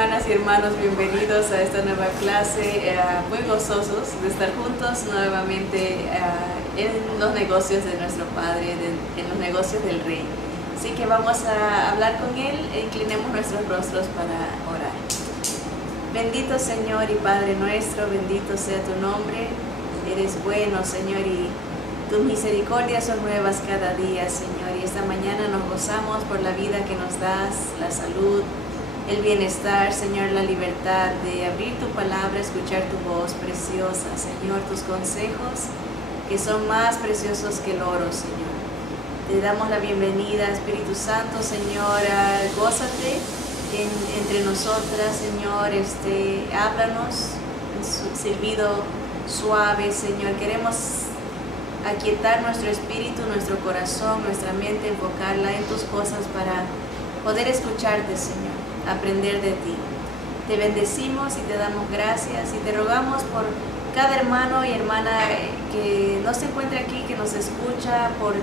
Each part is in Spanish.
hermanas y hermanos, bienvenidos a esta nueva clase, muy gozosos de estar juntos nuevamente en los negocios de nuestro Padre, en los negocios del Rey. Así que vamos a hablar con Él e inclinemos nuestros rostros para orar. Bendito Señor y Padre nuestro, bendito sea tu nombre. Eres bueno, Señor, y tus misericordias son nuevas cada día, Señor. Y esta mañana nos gozamos por la vida que nos das, la salud, el bienestar, Señor, la libertad de abrir tu palabra, escuchar tu voz preciosa, Señor, tus consejos que son más preciosos que el oro, Señor. Te damos la bienvenida, Espíritu Santo, Señor, gózate entre nosotras, Señor, háblanos, en su silbido suave, Señor. Queremos aquietar nuestro espíritu, nuestro corazón, nuestra mente, enfocarla en tus cosas para poder escucharte, Señor, aprender de ti. Te bendecimos y te damos gracias y te rogamos por cada hermano y hermana que no se encuentra aquí, que nos escucha por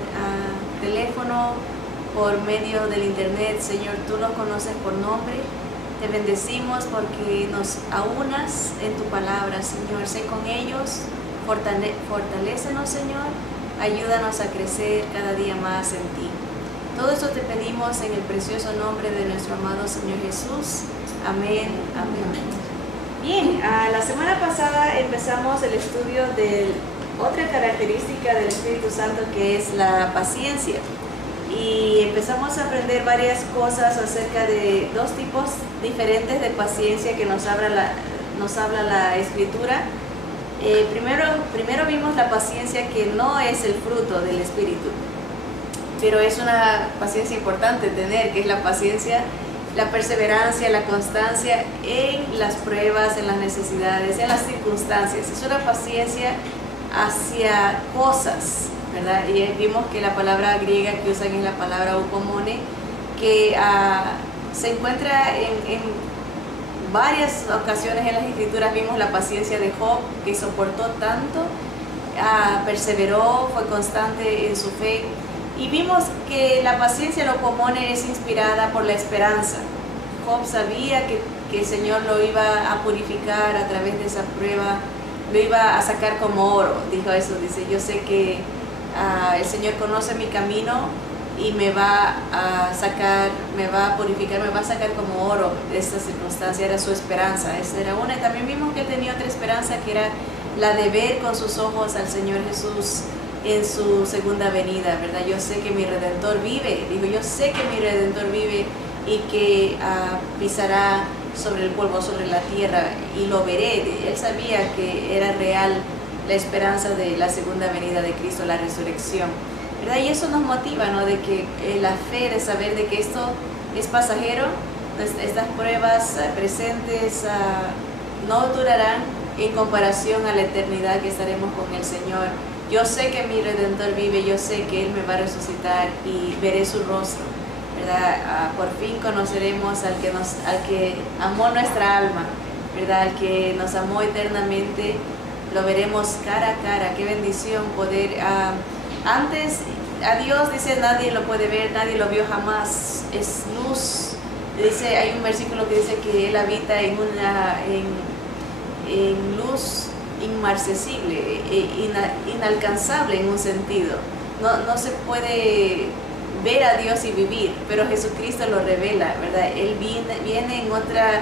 teléfono, por medio del internet. Señor, tú los conoces por nombre. Te bendecimos porque nos aunas en tu palabra, Señor. Sé con ellos, fortalécenos, Señor. Ayúdanos a crecer cada día más en ti. Todo esto te pedimos en el precioso nombre de nuestro amado Señor Jesús. Amén, amén. Bien, la semana pasada empezamos el estudio de otra característica del Espíritu Santo, que es la paciencia. Y empezamos a aprender varias cosas acerca de dos tipos diferentes de paciencia que nos habla la Escritura. Primero vimos la paciencia que no es el fruto del Espíritu, pero es una paciencia importante tener, que es la paciencia, la perseverancia, la constancia en las pruebas, en las necesidades, en las circunstancias. Es una paciencia hacia cosas, ¿verdad? Y vimos que la palabra griega que usan es la palabra upomone, que se encuentra en varias ocasiones en las Escrituras. Vimos la paciencia de Job, que soportó tanto, perseveró, fue constante en su fe. Y vimos que la paciencia, lo upomone, es inspirada por la esperanza. Job sabía que el Señor lo iba a purificar a través de esa prueba, lo iba a sacar como oro. Dijo eso, dice, yo sé que el Señor conoce mi camino y me va a sacar, me va a purificar, me va a sacar como oro de esta circunstancia. Era su esperanza, esa era una. Y también vimos que tenía otra esperanza, que era la de ver con sus ojos al Señor Jesús en su segunda venida, ¿verdad? Yo sé que mi Redentor vive, digo, yo sé que mi Redentor vive y que pisará sobre el polvo, sobre la tierra, y lo veré. Él sabía que era real la esperanza de la segunda venida de Cristo, la resurrección, ¿verdad? Y eso nos motiva, ¿no? De que la fe, de saber de que esto es pasajero, estas pruebas presentes no durarán en comparación a la eternidad que estaremos con el Señor. Yo sé que mi Redentor vive, yo sé que Él me va a resucitar y veré su rostro, ¿verdad? Por fin conoceremos al que amó nuestra alma, ¿verdad? Al que nos amó eternamente, lo veremos cara a cara. Qué bendición poder... antes, a Dios, dice, nadie lo puede ver, nadie lo vio jamás, es luz. Dice, hay un versículo que dice que Él habita en luz inmarcesible, inalcanzable en un sentido. No se puede ver a Dios y vivir, pero Jesucristo lo revela, ¿verdad? Él viene en otra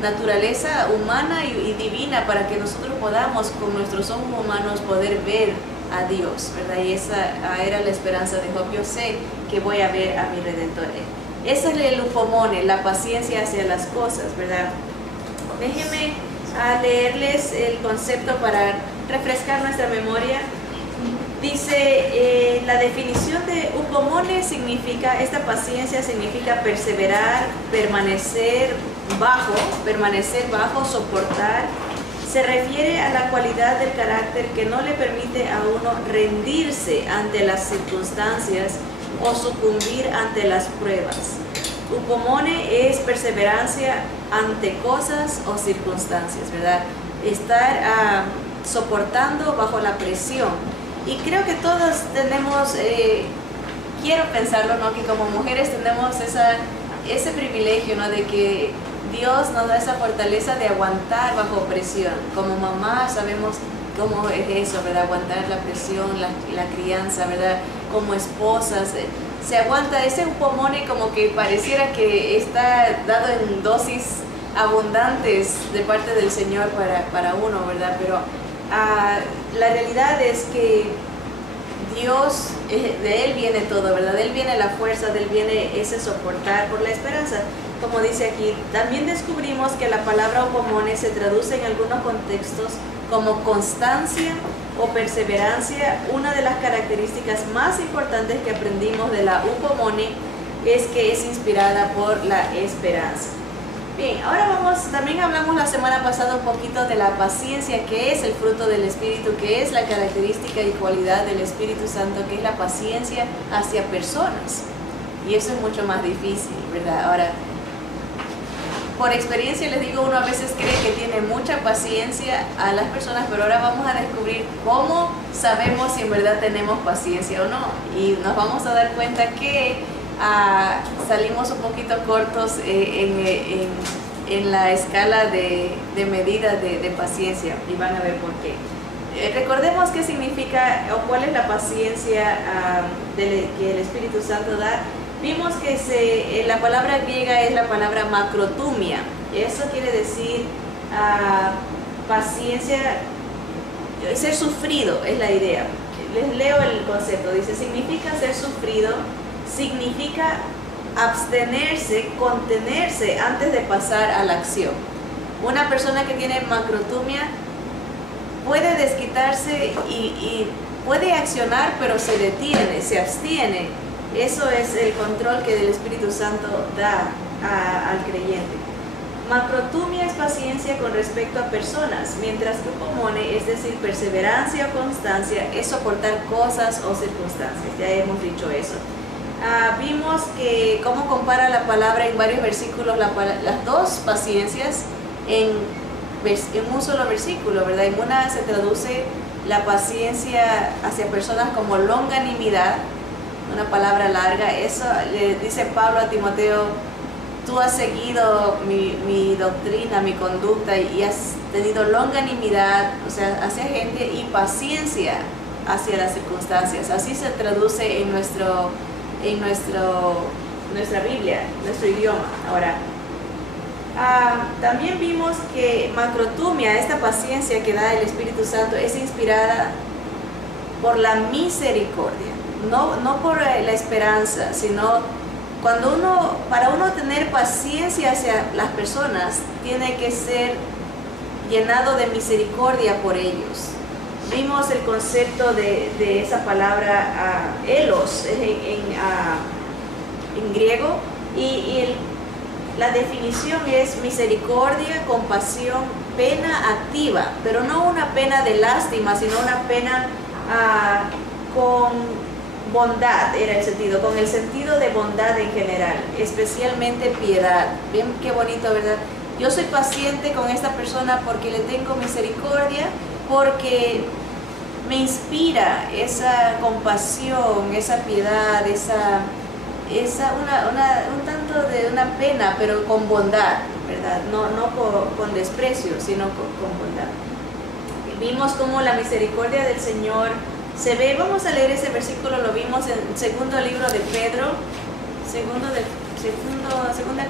naturaleza humana y divina para que nosotros podamos, con nuestros ojos humanos, poder ver a Dios, ¿verdad? Y esa era la esperanza de Job. Yo sé que voy a ver a mi Redentor. Esa es el upomone, la paciencia hacia las cosas, ¿verdad? Déjenme leerles el concepto para refrescar nuestra memoria. Dice, la definición de upomone significa, esta paciencia significa perseverar, permanecer bajo, soportar. Se refiere a la cualidad del carácter que no le permite a uno rendirse ante las circunstancias o sucumbir ante las pruebas. Upomone es perseverancia ante cosas o circunstancias, ¿verdad? Estar soportando bajo la presión. Y creo que todos tenemos, quiero pensarlo, ¿no? Que como mujeres tenemos ese privilegio, ¿no? De que Dios nos da esa fortaleza de aguantar bajo presión. Como mamá sabemos cómo es eso, ¿verdad? Aguantar la presión, la crianza, ¿verdad? Como esposas, se aguanta ese upomone como que pareciera que está dado en dosis abundantes de parte del Señor para uno, ¿verdad? Pero la realidad es que Dios, de Él viene todo, ¿verdad? De Él viene la fuerza, de Él viene ese soportar por la esperanza. Como dice aquí, también descubrimos que la palabra upomone se traduce en algunos contextos como constancia o perseverancia. Una de las características más importantes que aprendimos de la upomone es que es inspirada por la esperanza. Bien, ahora también hablamos la semana pasada un poquito de la paciencia, que es el fruto del Espíritu, que es la característica y cualidad del Espíritu Santo, que es la paciencia hacia personas. Y eso es mucho más difícil, ¿verdad? Ahora, por experiencia les digo, uno a veces cree que tiene mucha paciencia a las personas, pero ahora vamos a descubrir cómo sabemos si en verdad tenemos paciencia o no. Y nos vamos a dar cuenta que salimos un poquito cortos en la escala de medida de paciencia, y van a ver por qué. Recordemos qué significa o cuál es la paciencia que el Espíritu Santo da. Vimos que la palabra griega es la palabra macrotumia. Eso quiere decir paciencia, ser sufrido es la idea. Les leo el concepto. Dice, significa ser sufrido, significa abstenerse, contenerse antes de pasar a la acción. Una persona que tiene macrotumia puede desquitarse y puede accionar, pero se detiene, se abstiene. Eso es el control que el Espíritu Santo da al creyente. Macrotumia es paciencia con respecto a personas, mientras que upomone, es decir, perseverancia o constancia, es soportar cosas o circunstancias. Ya hemos dicho eso. Vimos que cómo compara la palabra en varios versículos las dos paciencias en un solo versículo, ¿verdad? En una se traduce la paciencia hacia personas como longanimidad, una palabra larga. Eso le dice Pablo a Timoteo: tú has seguido mi doctrina, mi conducta, y has tenido longanimidad, o sea, hacia gente, y paciencia hacia las circunstancias. Así se traduce en nuestra Biblia, nuestro idioma. Ahora, también vimos que macrotumia, esta paciencia que da el Espíritu Santo, es inspirada por la misericordia, no por la esperanza, sino para uno tener paciencia hacia las personas, tiene que ser llenado de misericordia por ellos. Vimos el concepto de esa palabra elos en griego, y la definición es misericordia, compasión, pena activa, pero no una pena de lástima, sino una pena con bondad, era el sentido, con el sentido de bondad en general, especialmente piedad. Bien, qué bonito, ¿verdad? Yo soy paciente con esta persona porque le tengo misericordia, porque me inspira esa compasión, esa piedad, un tanto de una pena, pero con bondad, ¿verdad? No con desprecio, sino con bondad. Vimos cómo la misericordia del Señor se ve. Vamos a leer ese versículo, lo vimos en el segundo libro de Pedro, segunda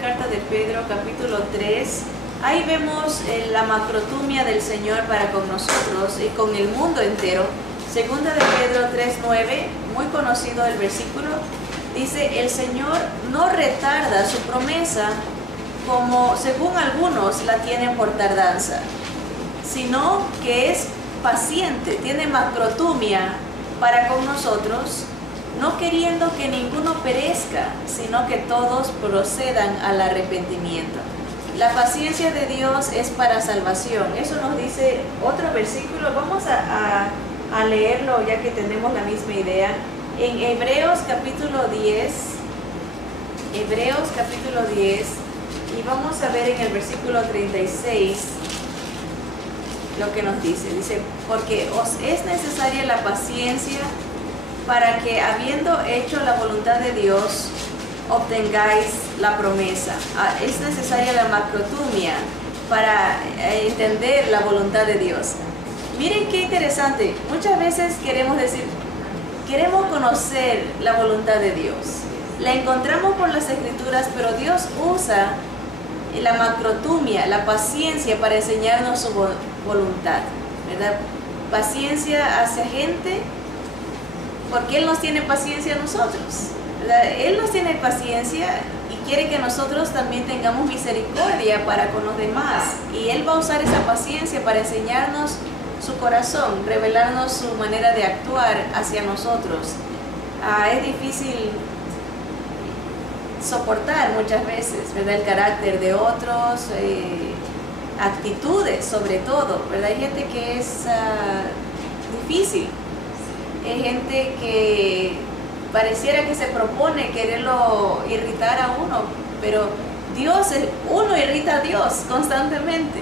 carta de Pedro, capítulo 3. Ahí vemos la macrotumia del Señor para con nosotros y con el mundo entero. Segunda de Pedro 3:9, muy conocido el versículo, dice: el Señor no retarda su promesa, como según algunos la tienen por tardanza, sino que es paciente, tiene macrotumia para con nosotros, no queriendo que ninguno perezca, sino que todos procedan al arrepentimiento. La paciencia de Dios es para salvación. Eso nos dice otro versículo. Vamos a leerlo ya que tenemos la misma idea. En Hebreos capítulo 10, y vamos a ver en el versículo 36 lo que nos dice. Dice: porque os es necesaria la paciencia, para que, habiendo hecho la voluntad de Dios, obtengáis la promesa. Es necesaria la macrotumia para entender la voluntad de Dios. Miren qué interesante. Muchas veces queremos conocer la voluntad de Dios. La encontramos por las Escrituras, pero Dios usa la macrotumia, la paciencia, para enseñarnos su voluntad, ¿verdad? Paciencia hacia gente, porque Él nos tiene paciencia a nosotros, ¿verdad? Él nos tiene paciencia y quiere que nosotros también tengamos misericordia para con los demás. Y Él va a usar esa paciencia para enseñarnos su corazón, revelarnos su manera de actuar hacia nosotros. Es difícil soportar muchas veces, ¿verdad?, el carácter de otros, actitudes sobre todo, ¿verdad? Hay gente que es difícil, hay gente que pareciera que se propone quererlo irritar a uno, pero uno irrita a Dios constantemente,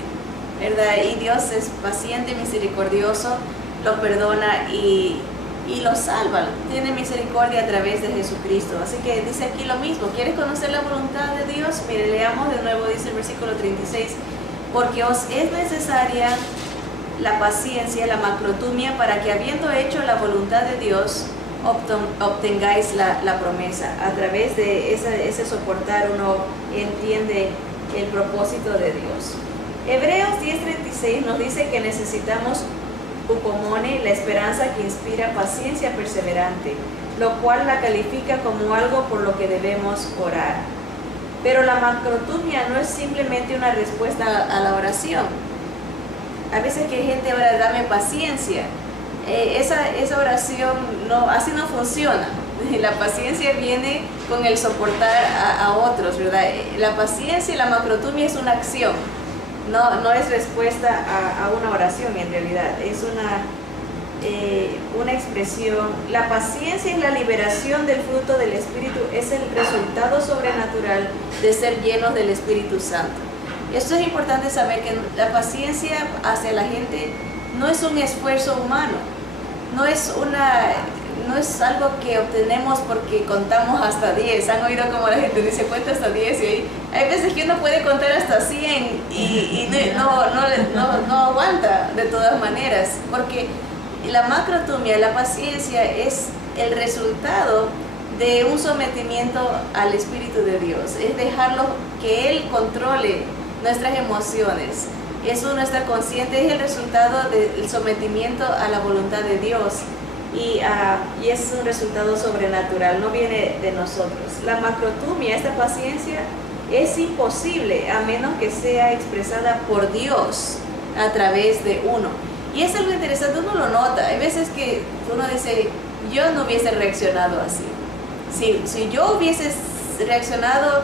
¿verdad? Y Dios es paciente, misericordioso, lo perdona y lo salva, tiene misericordia a través de Jesucristo. Así que dice aquí lo mismo. ¿Quieres conocer la voluntad de Dios? Mire, leamos de nuevo, dice el versículo 36, porque os es necesaria la paciencia, la macrotumia, para que habiendo hecho la voluntad de Dios, obtengáis la promesa. A través de ese soportar uno entiende el propósito de Dios. Hebreos 10:36 nos dice que necesitamos upomone, la esperanza que inspira paciencia perseverante, lo cual la califica como algo por lo que debemos orar. Pero la macrotumia no es simplemente una respuesta a la oración. A veces que hay gente ahora, dame paciencia. Esa oración así no funciona. La paciencia viene con el soportar a otros, ¿verdad? La paciencia y la macrotumia es una acción. No es respuesta a una oración, en realidad es una expresión. La paciencia es la liberación del fruto del Espíritu, es el resultado sobrenatural de ser llenos del Espíritu Santo. Esto es importante saber, que la paciencia hacia la gente no es un esfuerzo humano, no es algo que obtenemos porque contamos hasta 10. Han oído como la gente dice cuenta hasta 10, y hay veces que uno puede contar hasta 100 y no aguanta de todas maneras, porque la macrotumia, la paciencia, es el resultado de un sometimiento al Espíritu de Dios. Es dejarlo que Él controle nuestras emociones. Eso no estar consciente, es el resultado del sometimiento a la voluntad de Dios. Y es un resultado sobrenatural, no viene de nosotros. La macrotumia, esta paciencia, es imposible a menos que sea expresada por Dios a través de uno. Y es algo interesante, uno lo nota. Hay veces que uno dice, yo no hubiese reaccionado así. Si yo hubiese reaccionado,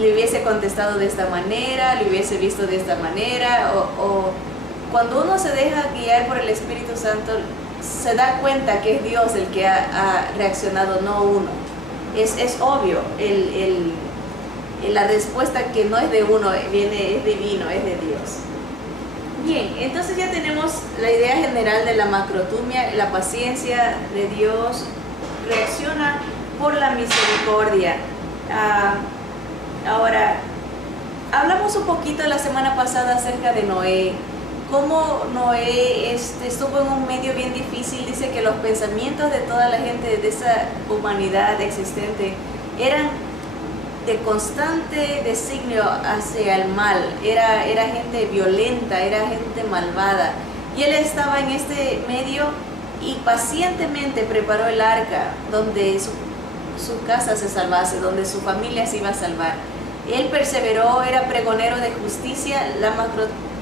le hubiese contestado de esta manera, le hubiese visto de esta manera. O cuando uno se deja guiar por el Espíritu Santo, se da cuenta que es Dios el que ha reaccionado, no uno. Es obvio, la respuesta que no es de uno, es divino, es de Dios. Bien, entonces ya tenemos la idea general de la macrotumia. La paciencia de Dios reacciona por la misericordia. Ahora, hablamos un poquito la semana pasada acerca de Noé. Cómo Noé estuvo en un medio bien difícil. Dice que los pensamientos de toda la gente de esa humanidad existente eran de constante designio hacia el mal. Era gente violenta, era gente malvada. Y él estaba en este medio y pacientemente preparó el arca donde su casa se salvase, donde su familia se iba a salvar. Él perseveró, era pregonero de justicia. La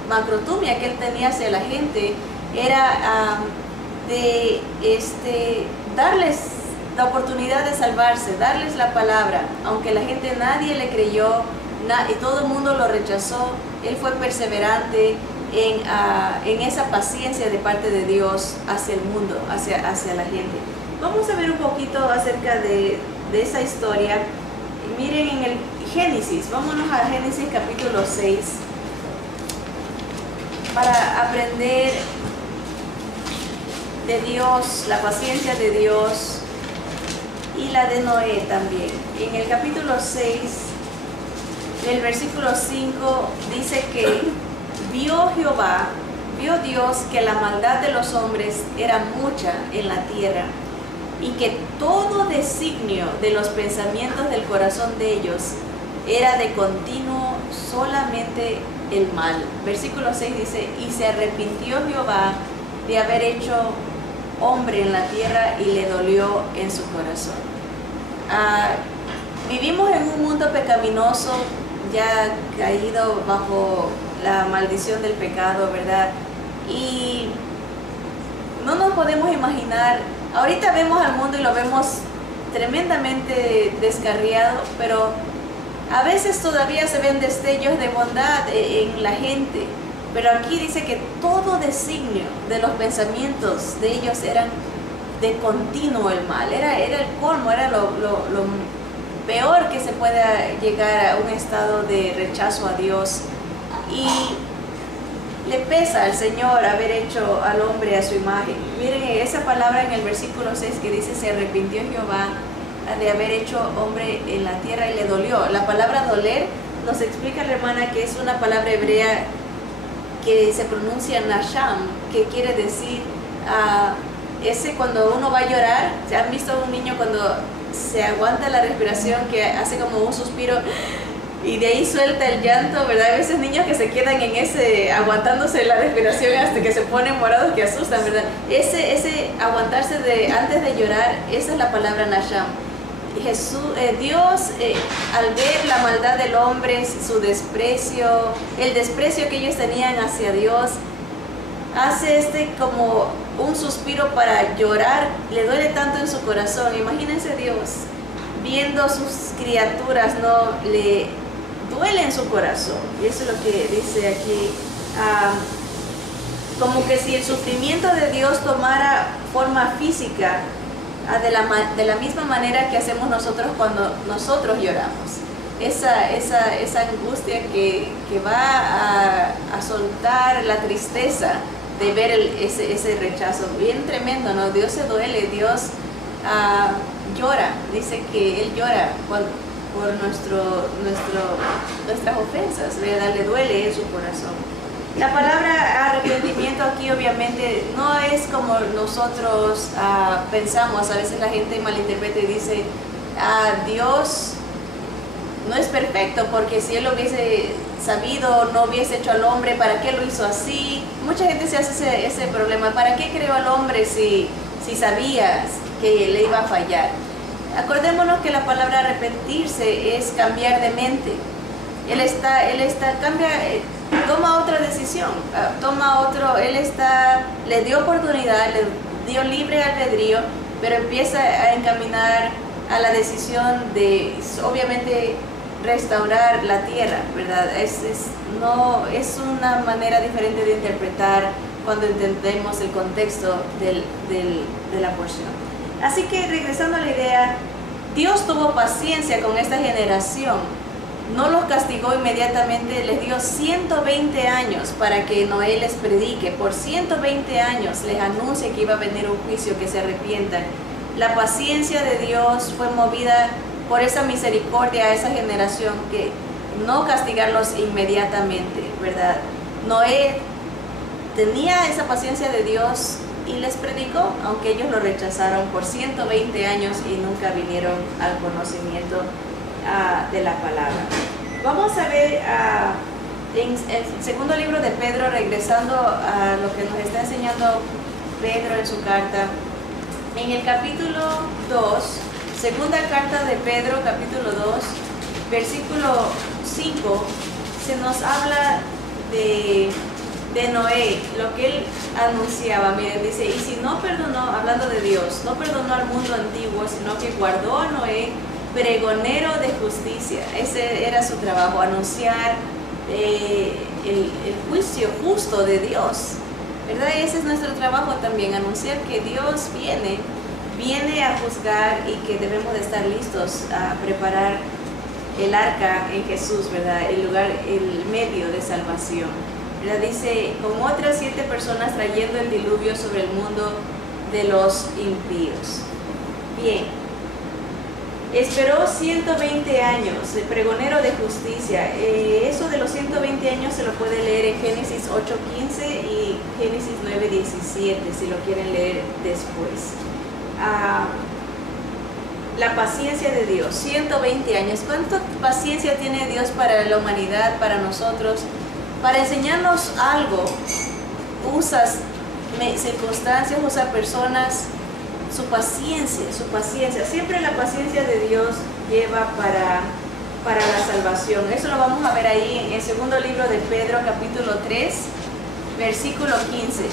macrotumia que él tenía hacia la gente era darles la oportunidad de salvarse, darles la palabra, aunque la gente, nadie le creyó, y todo el mundo lo rechazó. Él fue perseverante en esa paciencia de parte de Dios hacia el mundo, hacia la gente. Vamos a ver un poquito acerca de esa historia. Miren en el Génesis, vámonos a Génesis capítulo 6, para aprender de Dios, la paciencia de Dios y la de Noé también. En el capítulo 6 el versículo 5 dice que vio Dios que la maldad de los hombres era mucha en la tierra y que todo designio de los pensamientos del corazón de ellos era de continuo solamente el mal. Versículo 6 dice, y se arrepintió Jehová de haber hecho hombre en la tierra y le dolió en su corazón. Vivimos en un mundo pecaminoso, ya caído bajo la maldición del pecado, ¿verdad? Y no nos podemos imaginar, ahorita vemos al mundo y lo vemos tremendamente descarriado, pero a veces todavía se ven destellos de bondad en la gente, pero aquí dice que todo designio de los pensamientos de ellos eran de continuo el mal, era el colmo, era lo peor que se pueda llegar a un estado de rechazo a Dios. Y le pesa al Señor haber hecho al hombre a su imagen. Miren esa palabra en el versículo 6 que dice, se arrepintió Jehová de haber hecho hombre en la tierra y le dolió. La palabra doler nos explica la hermana que es una palabra hebrea que se pronuncia nasham, que quiere decir ese cuando uno va a llorar. ¿Se han visto a un niño cuando se aguanta la respiración, que hace como un suspiro y de ahí suelta el llanto, ¿verdad? Hay veces niños que se quedan en ese, aguantándose la respiración hasta que se ponen morados, que asustan, ¿verdad? Ese aguantarse antes de llorar, esa es la palabra nasham. Dios, al ver la maldad del hombre, su desprecio, el desprecio que ellos tenían hacia Dios, hace como un suspiro para llorar, le duele tanto en su corazón. Imagínense Dios viendo sus criaturas, no le duele en su corazón. Y eso es lo que dice aquí, como que si el sufrimiento de Dios tomara forma física, de la misma manera que hacemos nosotros cuando nosotros lloramos. Esa angustia que va a soltar la tristeza de ver ese rechazo, bien tremendo, ¿no? Dios se duele, Dios llora, dice que Él llora por nuestras ofensas, ¿verdad? Le duele en su corazón. La palabra arrepentimiento aquí obviamente no es como nosotros pensamos. A veces la gente malinterpreta y dice, Dios no es perfecto, porque si Él lo hubiese sabido, no hubiese hecho al hombre, ¿para qué lo hizo así? Mucha gente se hace ese problema, ¿para qué creó al hombre si sabía que le iba a fallar? Acordémonos que la palabra arrepentirse es cambiar de mente. Toma otra decisión, le dio oportunidad, le dio libre albedrío, pero empieza a encaminar a la decisión de, obviamente, restaurar la tierra, ¿verdad? No, es una manera diferente de interpretar cuando entendemos el contexto de la porción. Así que, regresando a la idea, Dios tuvo paciencia con esta generación. No los castigó inmediatamente, les dio 120 años para que Noé les predique. Por 120 años les anuncie que iba a venir un juicio, que se arrepientan. La paciencia de Dios fue movida por esa misericordia a esa generación, que no castigarlos inmediatamente, ¿verdad? Noé tenía esa paciencia de Dios y les predicó, aunque ellos lo rechazaron por 120 años y nunca vinieron al conocimiento de la palabra. Vamos a ver en el segundo libro de Pedro, regresando a lo que nos está enseñando Pedro en su carta, en el capítulo 2, segunda carta de Pedro, capítulo 2, versículo 5, se nos habla de Noé, lo que él anunciaba. Miren, dice, y si no perdonó, hablando de Dios, no perdonó al mundo antiguo, sino que guardó a Noé, pregonero de justicia. Ese era su trabajo, anunciar el juicio justo de Dios, ¿verdad? Ese es nuestro trabajo también, anunciar que Dios viene a juzgar y que debemos de estar listos a preparar el arca en Jesús, ¿verdad? El lugar, el medio de salvación, ¿verdad? Dice, con otras 7 personas trayendo el diluvio sobre el mundo de los impíos. Bien. Esperó 120 años, el pregonero de justicia. Eso de los 120 años se lo puede leer en Génesis 8:15 y Génesis 9:17, si lo quieren leer después. La paciencia de Dios, 120 años. ¿Cuánta paciencia tiene Dios para la humanidad, para nosotros? Para enseñarnos algo, usa circunstancias, usa personas, su paciencia. Siempre la paciencia de Dios lleva para la salvación. Eso lo vamos a ver ahí en el segundo libro de Pedro, capítulo 3, versículo 15.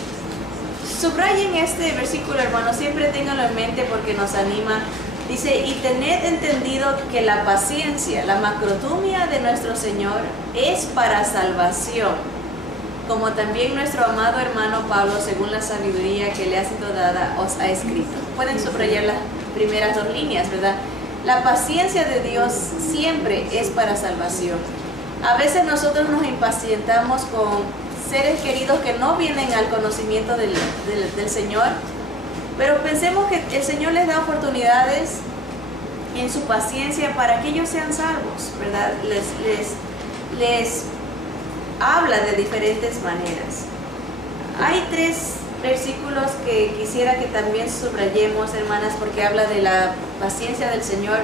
Subrayen este versículo, hermanos, siempre ténganlo en mente porque nos anima. Dice, y tened entendido que la paciencia, la macrotumia de nuestro Señor es para salvación, como también nuestro amado hermano Pablo, según la sabiduría que le ha sido dada, os ha escrito. Pueden subrayar las primeras dos líneas, ¿verdad? La paciencia de Dios siempre es para salvación. A veces nosotros nos impacientamos con seres queridos que no vienen al conocimiento del Señor, pero pensemos que el Señor les da oportunidades en su paciencia para que ellos sean salvos, ¿verdad? Les habla de diferentes maneras. Hay 3 versículos que quisiera que también subrayemos, hermanas, porque habla de la paciencia del Señor.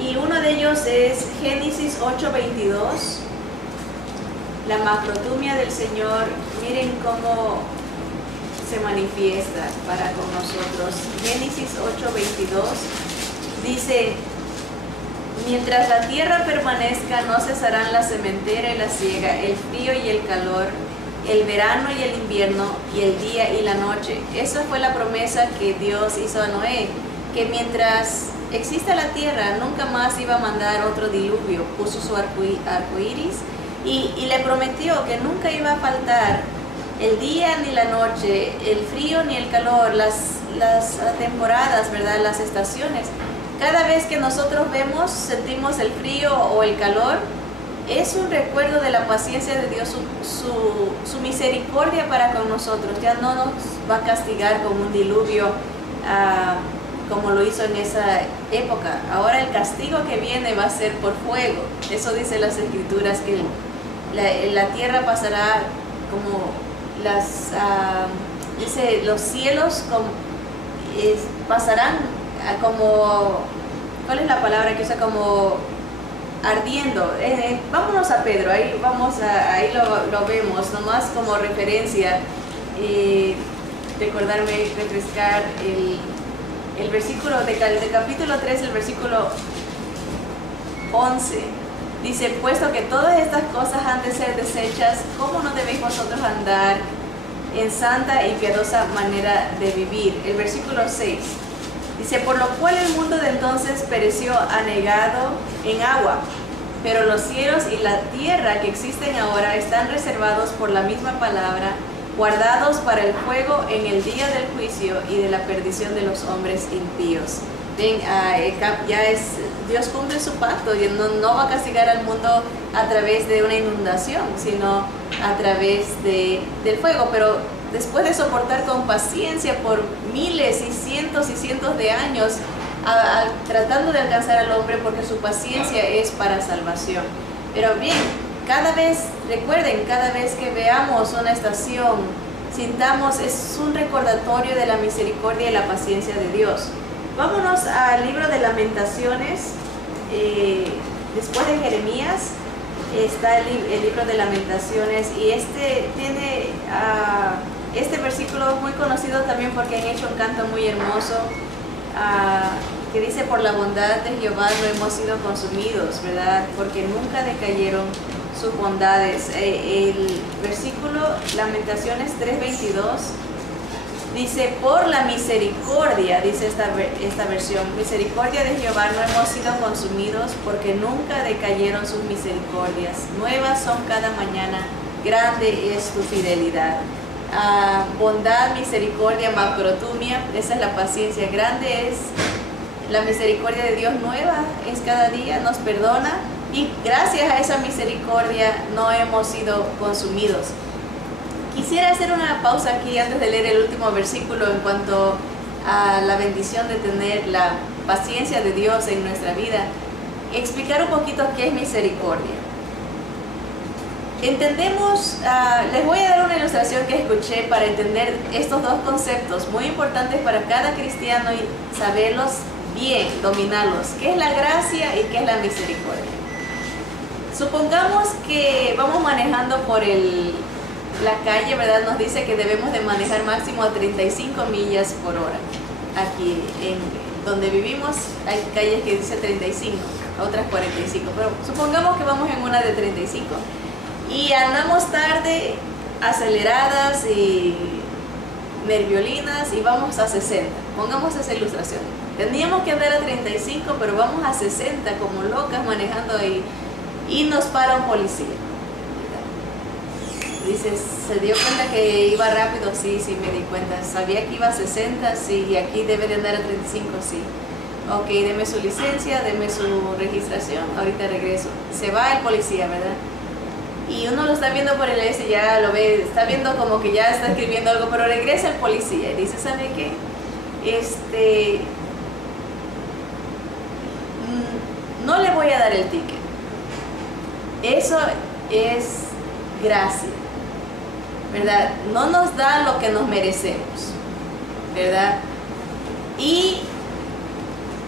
Y uno de ellos es Génesis 8:22. La macrotumia del Señor, miren cómo se manifiesta para con nosotros. Génesis 8:22 dice, mientras la tierra permanezca no cesarán la sementera y la siega, el frío y el calor, el verano y el invierno, y el día y la noche. Esa fue la promesa que Dios hizo a Noé, que mientras exista la tierra nunca más iba a mandar otro diluvio. Puso su arco iris y le prometió que nunca iba a faltar el día ni la noche, el frío ni el calor, las temporadas, ¿verdad? Las estaciones. Cada vez que nosotros sentimos el frío o el calor, es un recuerdo de la paciencia de Dios, su misericordia para con nosotros. Ya no nos va a castigar con un diluvio como lo hizo en esa época. Ahora el castigo que viene va a ser por fuego. Eso dice las Escrituras, que la tierra pasará como dice, los cielos pasarán como, ¿cuál es la palabra que usa? Como ardiendo. Vámonos a Pedro, ahí lo vemos, nomás como referencia, refrescar el versículo de capítulo 3, el versículo 11. Dice, puesto que todas estas cosas han de ser deshechas, ¿cómo no debéis vosotros andar en santa y piadosa manera de vivir? El versículo 6 dice, por lo cual el mundo de entonces pereció anegado en agua, pero los cielos y la tierra que existen ahora están reservados por la misma palabra, guardados para el fuego en el día del juicio y de la perdición de los hombres impíos. Ven, Dios cumple su pacto y no va a castigar al mundo a través de una inundación, sino a través del fuego. Pero después de soportar con paciencia por miles y cientos de años, tratando de alcanzar al hombre, porque su paciencia es para salvación. Pero bien, recuerden, cada vez que veamos una estación, sintamos, es un recordatorio de la misericordia y la paciencia de Dios. Vámonos al libro de Lamentaciones. Después de Jeremías está el libro de Lamentaciones, y este versículo es muy conocido también porque han hecho un canto muy hermoso que dice, por la bondad de Jehová no hemos sido consumidos, ¿verdad? Porque nunca decayeron sus bondades. El versículo Lamentaciones 3:22 dice, por la misericordia, dice esta versión, misericordia de Jehová no hemos sido consumidos, porque nunca decayeron sus misericordias. Nuevas son cada mañana, grande es tu fidelidad. Bondad, misericordia, macrotumia, esa es la paciencia. Grande es la misericordia de Dios, nueva es cada día, nos perdona, y gracias a esa misericordia no hemos sido consumidos. Quisiera hacer una pausa aquí antes de leer el último versículo en cuanto a la bendición de tener la paciencia de Dios en nuestra vida, explicar un poquito qué es misericordia. Entendemos, les voy a dar una ilustración que escuché para entender estos dos conceptos muy importantes para cada cristiano y saberlos bien, dominarlos. ¿Qué es la gracia y qué es la misericordia? Supongamos que vamos manejando por la calle, ¿verdad? Nos dice que debemos de manejar máximo a 35 millas por hora. Aquí en donde vivimos hay calles que dice 35, otras 45, pero supongamos que vamos en una de 35 y andamos tarde, aceleradas y nerviolinas y vamos a 60. Pongamos esa ilustración. Tendríamos que andar a 35, pero vamos a 60 como locas manejando ahí y nos para un policía. Dice, ¿se dio cuenta que iba rápido? Sí, me di cuenta. ¿Sabía que iba a 60? Sí, y aquí debe de andar a 35, sí. Ok, deme su licencia, deme su registración, ahorita regreso. Se va el policía, ¿verdad? Y uno lo está viendo por el S, ya lo ve, está viendo como que ya está escribiendo algo, pero regresa el policía y dice, ¿sabe qué? No le voy a dar el ticket. Eso es gracia, ¿verdad? No nos da lo que nos merecemos, ¿verdad? Y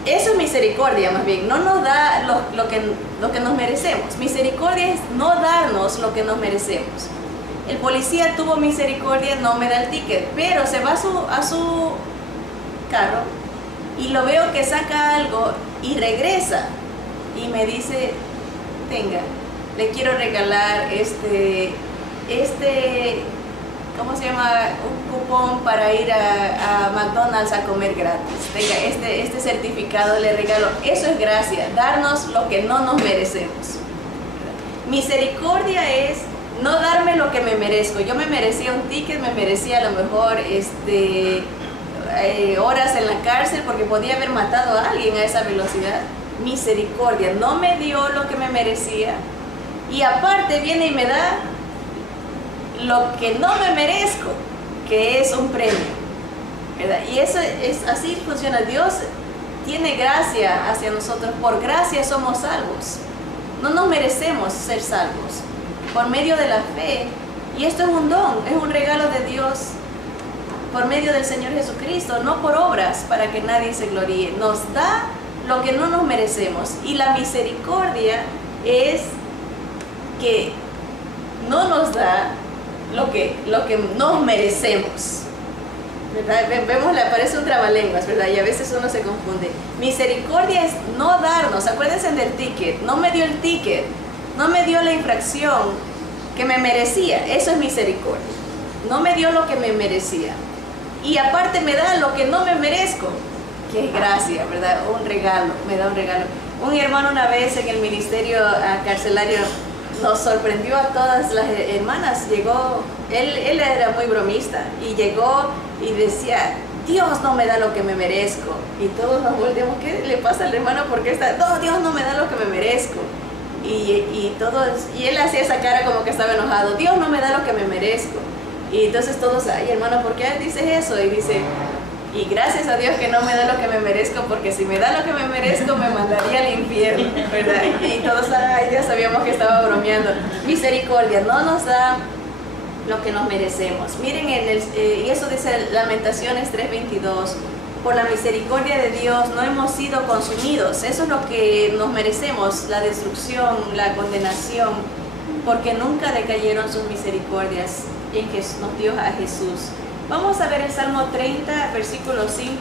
eso es misericordia, más bien. No nos da lo que nos merecemos. Misericordia es no darnos lo que nos merecemos. El policía tuvo misericordia, no me da el ticket, pero se va a su carro y lo veo que saca algo y regresa y me dice, tenga, le quiero regalar ¿cómo se llama? Un cupón para ir a McDonald's a comer gratis. Tenga, este certificado le regalo. Eso es gracia, darnos lo que no nos merecemos. Misericordia es no darme lo que me merezco. Yo me merecía un ticket, me merecía a lo mejor horas en la cárcel porque podía haber matado a alguien a esa velocidad. Misericordia, no me dio lo que me merecía y aparte viene y me da lo que no me merezco, que es un premio, ¿verdad? Y eso es así funciona. Dios tiene gracia hacia nosotros, por gracia somos salvos. No nos merecemos ser salvos, por medio de la fe. Y esto es un don, es un regalo de Dios por medio del Señor Jesucristo, no por obras para que nadie se gloríe. Nos da lo que no nos merecemos. Y la misericordia es que no nos da lo que nos merecemos, ¿verdad? Vemos, parece un trabalenguas, ¿verdad? Y a veces uno se confunde. Misericordia es no darnos, acuérdense del ticket, no me dio el ticket, no me dio la infracción que me merecía, eso es misericordia. No me dio lo que me merecía y aparte me da lo que no me merezco, que es gracia, ¿verdad? Un regalo, me da un regalo. Un hermano una vez en el ministerio carcelario nos sorprendió a todas las hermanas. Llegó, él era muy bromista y llegó y decía, Dios no me da lo que me merezco. Y todos nos volteamos, ¿qué le pasa al hermano? Porque está, no, Dios no me da lo que me merezco. Y él hacía esa cara como que estaba enojado, Dios no me da lo que me merezco. Y entonces todos, ay hermano, ¿por qué dices eso? Y dice, y gracias a Dios que no me da lo que me merezco, porque si me da lo que me merezco me mandaría al infierno, ¿verdad? Y todos, ay, ya sabíamos que estaba bromeando. Misericordia no nos da lo que nos merecemos. Miren, y eso dice Lamentaciones 3:22, por la misericordia de Dios no hemos sido consumidos. Eso es lo que nos merecemos, la destrucción, la condenación, porque nunca decayeron sus misericordias en que nos dio a Jesús. Vamos a ver el Salmo 30, versículo 5.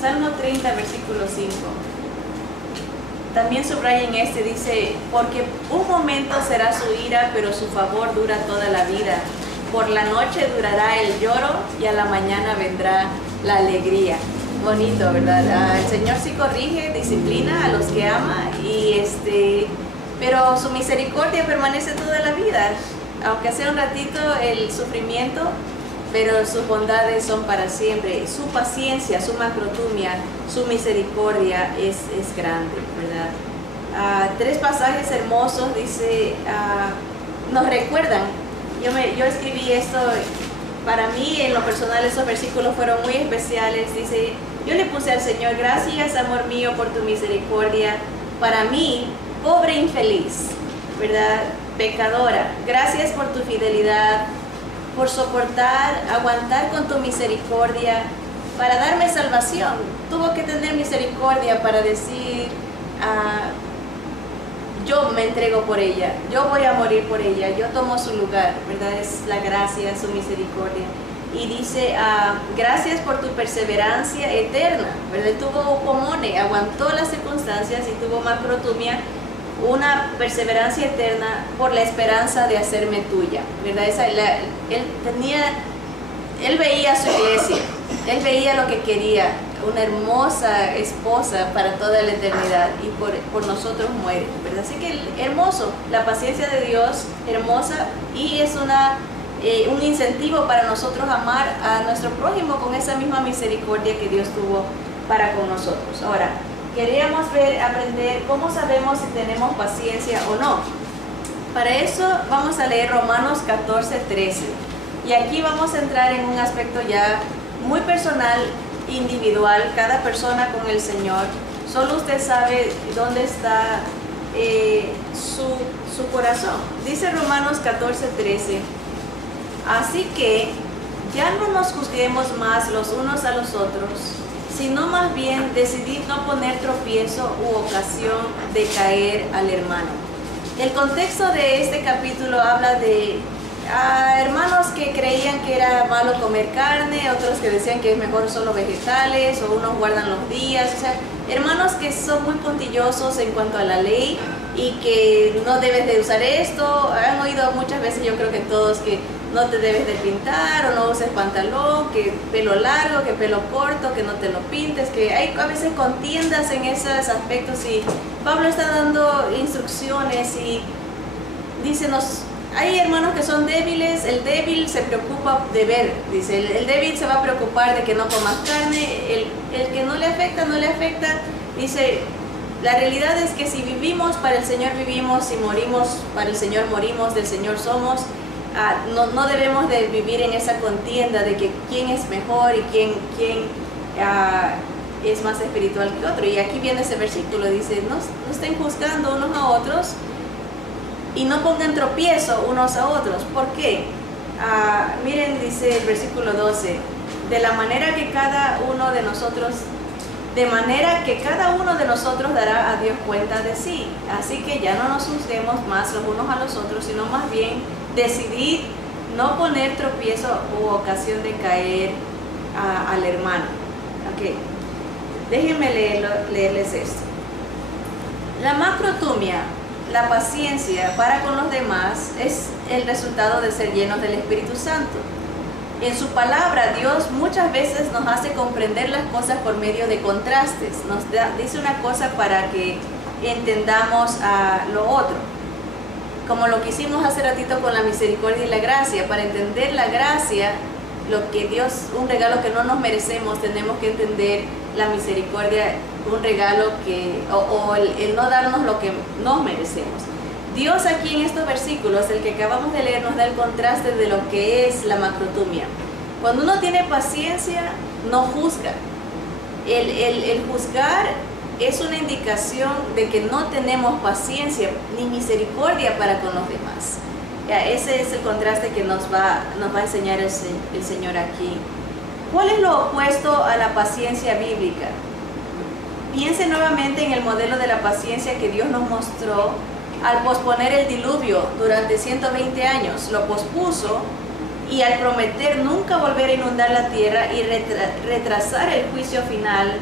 Salmo 30, versículo 5. También subrayen dice, porque un momento será su ira, pero su favor dura toda la vida. Por la noche durará el lloro y a la mañana vendrá la alegría. Bonito, ¿verdad? El Señor sí corrige, disciplina a los que ama, pero su misericordia permanece toda la vida. Aunque sea un ratito el sufrimiento, pero sus bondades son para siempre. Su paciencia, su macrotumia, su misericordia es grande, ¿verdad? 3 pasajes hermosos, dice, nos recuerdan. Yo escribí esto, para mí en lo personal esos versículos fueron muy especiales. Dice, Yo le puse al Señor: gracias, amor mío, por tu misericordia para mí, pobre infeliz, ¿verdad? Pecadora. Gracias por tu fidelidad, por soportar, aguantar con tu misericordia para darme salvación. Tuvo que tener misericordia para decir: yo me entrego por ella, yo voy a morir por ella, yo tomo su lugar, ¿verdad? Es la gracia, su misericordia. Y dice: gracias por tu perseverancia eterna, ¿verdad? Tuvo upomone, aguantó las circunstancias, y tuvo macrotumia, una perseverancia eterna por la esperanza de hacerme tuya, ¿verdad? Él veía su iglesia, él veía lo que quería, una hermosa esposa para toda la eternidad, y por nosotros muere, ¿verdad? Así que hermoso, la paciencia de Dios, hermosa, y es un incentivo para nosotros amar a nuestro prójimo con esa misma misericordia que Dios tuvo para con nosotros. Ahora, queríamos aprender cómo sabemos si tenemos paciencia o no. Para eso vamos a leer Romanos 14:13. Y aquí vamos a entrar en un aspecto ya muy personal, individual, cada persona con el Señor. Solo usted sabe dónde está su corazón. Dice Romanos 14:13: así que ya no nos juzguemos más los unos a los otros, sino más bien decidid no poner tropiezo u ocasión de caer al hermano. El contexto de este capítulo habla de hermanos que creían que era malo comer carne, otros que decían que es mejor solo vegetales, o unos guardan los días. O sea, hermanos que son muy puntillosos en cuanto a la ley y que no debes de usar esto. Han oído muchas veces, yo creo que todos, que no te debes de pintar, o no uses pantalón, que pelo largo, que pelo corto, que no te lo pintes, que hay a veces contiendas en esos aspectos. Y Pablo está dando instrucciones y dice: hay hermanos que son débiles, el débil se preocupa de ver, dice, el débil se va a preocupar de que no comas carne, el que no le afecta, no le afecta. Dice, la realidad es que si vivimos, para el Señor vivimos, si morimos, para el Señor morimos, del Señor somos. No debemos de vivir en esa contienda de que quién es mejor y quién es más espiritual que otro. Y aquí viene ese versículo, dice: no estén juzgando unos a otros y no pongan tropiezo unos a otros. ¿Por qué? Miren, dice el versículo 12: de manera que cada uno de nosotros dará a Dios cuenta de sí. Así que ya no nos juzguemos más los unos a los otros, sino más bien decidid no poner tropiezo u ocasión de caer al hermano. Ok, déjenme leerles esto. La macrotumia, la paciencia para con los demás, es el resultado de ser llenos del Espíritu Santo. En su palabra, Dios muchas veces nos hace comprender las cosas por medio de contrastes. Dice una cosa para que entendamos lo otro. Como lo que hicimos hace ratito con la misericordia y la gracia. Para entender la gracia, lo que Dios, un regalo que no nos merecemos, tenemos que entender la misericordia, un regalo el no darnos lo que nos merecemos. Dios aquí en estos versículos, el que acabamos de leer, nos da el contraste de lo que es la macrotumia. Cuando uno tiene paciencia, no juzga. El juzgar es una indicación de que no tenemos paciencia ni misericordia para con los demás. Ese es el contraste que nos va a enseñar el Señor aquí. ¿Cuál es lo opuesto a la paciencia bíblica? Piense nuevamente en el modelo de la paciencia que Dios nos mostró al posponer el diluvio durante 120 años. Lo pospuso, y al prometer nunca volver a inundar la tierra y retrasar el juicio final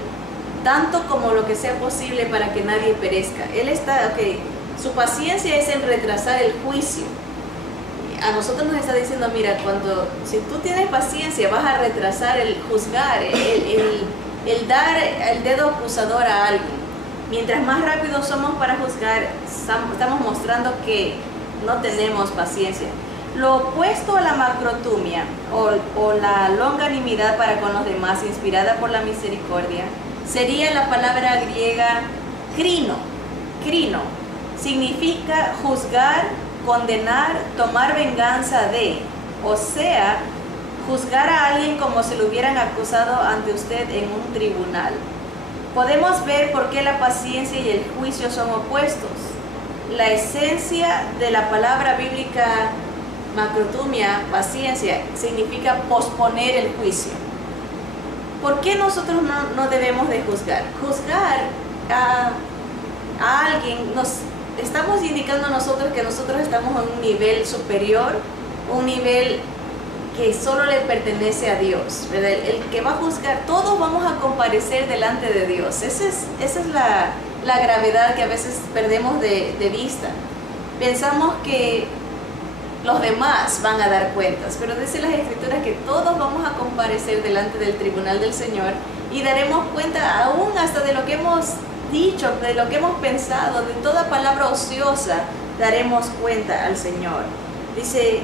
tanto como lo que sea posible para que nadie perezca. Su paciencia es el retrasar el juicio. A nosotros nos está diciendo: mira, si tú tienes paciencia, vas a retrasar el juzgar, el dar el dedo acusador a alguien. Mientras más rápido somos para juzgar, estamos mostrando que no tenemos paciencia. Lo opuesto a la macrotumia o la longanimidad para con los demás, inspirada por la misericordia, sería la palabra griega krino. Krino significa juzgar, condenar, tomar venganza de. O sea, juzgar a alguien como si lo hubieran acusado ante usted en un tribunal. Podemos ver por qué la paciencia y el juicio son opuestos. La esencia de la palabra bíblica macrotumia, paciencia, significa posponer el juicio. ¿Por qué nosotros no debemos de juzgar? Juzgar a alguien, nos estamos indicando a nosotros que nosotros estamos en un nivel superior, un nivel que solo le pertenece a Dios, ¿verdad? El que va a juzgar, todos vamos a comparecer delante de Dios. Esa es la gravedad que a veces perdemos de vista. Pensamos que los demás van a dar cuentas, pero dice las Escrituras que todos vamos a comparecer delante del tribunal del Señor y daremos cuenta aún hasta de lo que hemos dicho, de lo que hemos pensado, de toda palabra ociosa, daremos cuenta al Señor. Dice,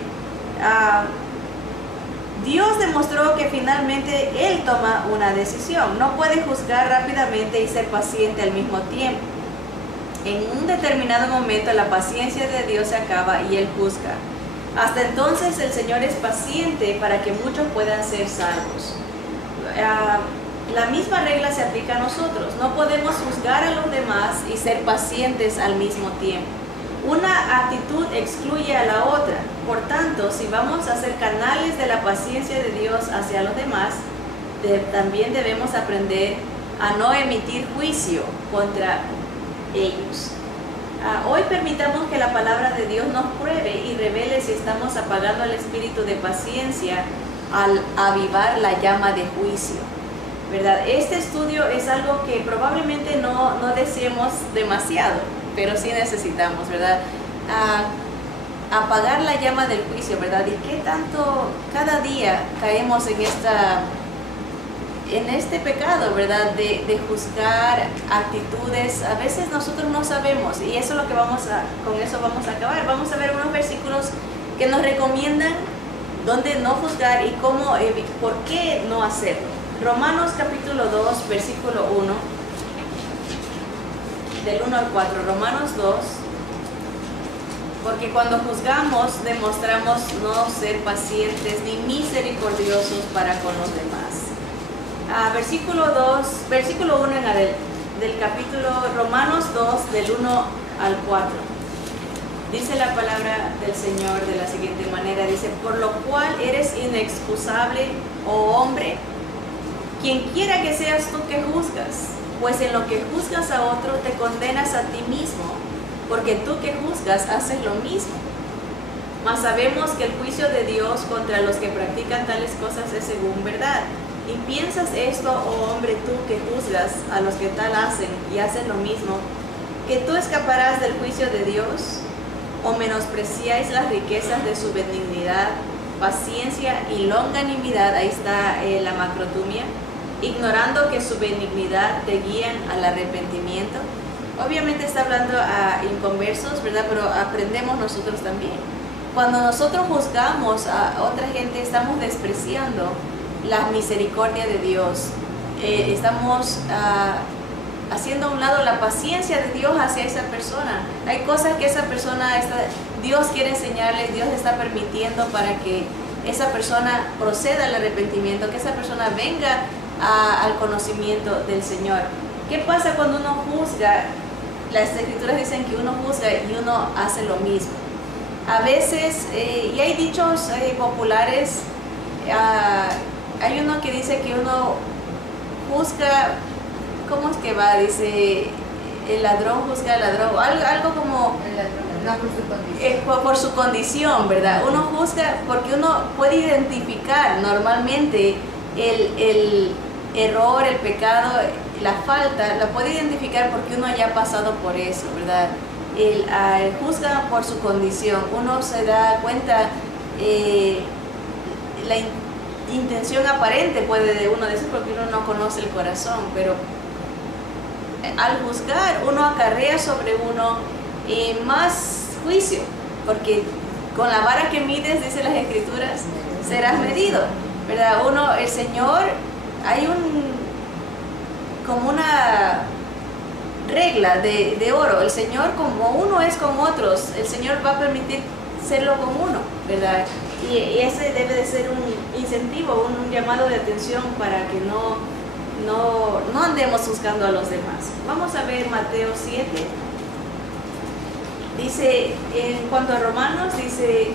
Dios demostró que finalmente Él toma una decisión. No puede juzgar rápidamente y ser paciente al mismo tiempo. En un determinado momento la paciencia de Dios se acaba y Él juzga. Hasta entonces el Señor es paciente para que muchos puedan ser salvos. La misma regla se aplica a nosotros. No podemos juzgar a los demás y ser pacientes al mismo tiempo. Una actitud excluye a la otra. Por tanto, si vamos a ser canales de la paciencia de Dios hacia los demás, también debemos aprender a no emitir juicio contra ellos. Hoy permitamos que la palabra de Dios nos pruebe y revele si estamos apagando el espíritu de paciencia al avivar la llama de juicio, ¿verdad? Este estudio es algo que probablemente no deseemos demasiado, pero sí necesitamos, ¿verdad? Apagar la llama del juicio, ¿verdad? Y qué tanto cada día caemos en este pecado, ¿verdad? De juzgar actitudes. A veces nosotros no sabemos, y eso es lo que con eso vamos a acabar. Vamos a ver unos versículos que nos recomiendan dónde no juzgar y por qué no hacerlo. Romanos capítulo 2, versículo 1, del 1 al 4. Romanos 2. Porque cuando juzgamos, demostramos no ser pacientes ni misericordiosos para con los demás. Versículo 1 del capítulo Romanos 2, del 1 al 4. Dice la palabra del Señor de la siguiente manera. Dice, por lo cual eres inexcusable, oh hombre, quien quiera que seas tú que juzgas, pues en lo que juzgas a otro te condenas a ti mismo, porque tú que juzgas haces lo mismo. Mas sabemos que el juicio de Dios contra los que practican tales cosas es según verdad. ¿Y piensas esto, oh hombre, tú que juzgas a los que tal hacen y hacen lo mismo, que tú escaparás del juicio de Dios? ¿O menospreciáis las riquezas de su benignidad, paciencia y longanimidad? Ahí está la macrotumia. Ignorando que su benignidad te guían al arrepentimiento. Obviamente está hablando a inconversos, ¿verdad? Pero aprendemos nosotros también. Cuando nosotros juzgamos a otra gente, estamos despreciando la misericordia de Dios. Estamos haciendo a un lado la paciencia de Dios hacia esa persona. Hay cosas que esa persona, Dios quiere enseñarles, Dios está permitiendo para que esa persona proceda al arrepentimiento, que esa persona venga al conocimiento del Señor. ¿Qué pasa cuando uno juzga? Las Escrituras dicen que uno juzga y uno hace lo mismo. A veces, y hay dichos populares, hay uno que dice que uno juzga, ¿cómo es que va? Dice, el ladrón juzga al ladrón, algo como... El ladrón, no por su condición. Por su condición, ¿verdad? Uno juzga porque uno puede identificar normalmente el error, el pecado, la falta, la puede identificar porque uno ya ha pasado por eso, ¿verdad? Juzga por su condición. Uno se da cuenta la intención aparente puede uno decir porque uno no conoce el corazón, pero al juzgar uno acarrea sobre uno más juicio, porque con la vara que mides, dice las Escrituras, serás medido, ¿verdad? El Señor, hay como una regla de oro. El Señor, como uno es con otros, el Señor va a permitir serlo con uno, ¿verdad? Y ese debe de ser un incentivo, un llamado de atención para que no andemos juzgando a los demás. Vamos a ver Mateo 7. Dice, en cuanto a Romanos, dice,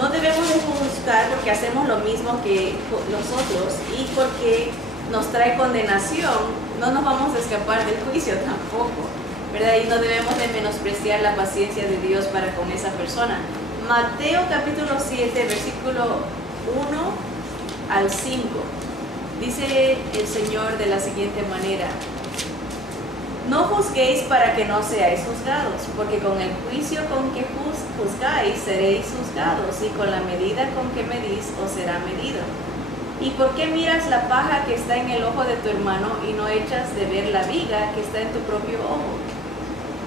no debemos de juzgar porque hacemos lo mismo que los otros y porque nos trae condenación, no nos vamos a escapar del juicio tampoco, ¿verdad? Y no debemos de menospreciar la paciencia de Dios para con esa persona. Mateo capítulo 7, versículo 1 al 5. Dice el Señor de la siguiente manera: no juzguéis para que no seáis juzgados, porque con el juicio con que juzgáis seréis juzgados, y con la medida con que medís os será medido. ¿Y por qué miras la paja que está en el ojo de tu hermano y no echas de ver la viga que está en tu propio ojo?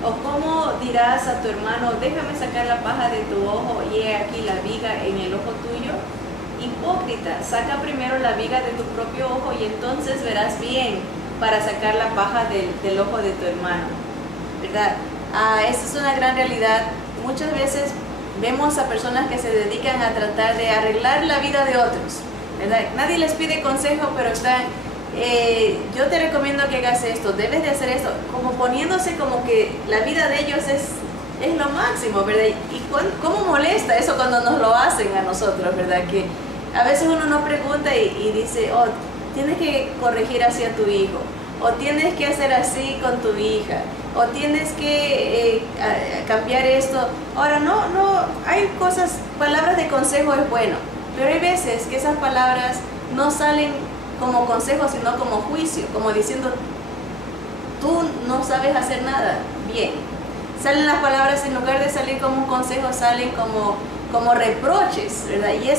¿O cómo dirás a tu hermano, déjame sacar la paja de tu ojo y he aquí la viga en el ojo tuyo? Hipócrita, saca primero la viga de tu propio ojo y entonces verás bien para sacar la paja del ojo de tu hermano, ¿verdad? Esta es una gran realidad. Muchas veces vemos a personas que se dedican a tratar de arreglar la vida de otros, ¿verdad? Nadie les pide consejo, pero están, yo te recomiendo que hagas esto, debes de hacer esto, como poniéndose como que la vida de ellos es lo máximo, ¿verdad? Y cómo molesta eso cuando nos lo hacen a nosotros, ¿verdad? Que a veces uno no pregunta y dice, oh, tienes que corregir así a tu hijo, o tienes que hacer así con tu hija, o tienes que cambiar esto. Ahora, no, hay cosas, palabras de consejo es bueno, pero hay veces que esas palabras no salen como consejo, sino como juicio, como diciendo, tú no sabes hacer nada bien. Salen las palabras, en lugar de salir como un consejo, salen como reproches, ¿verdad? Y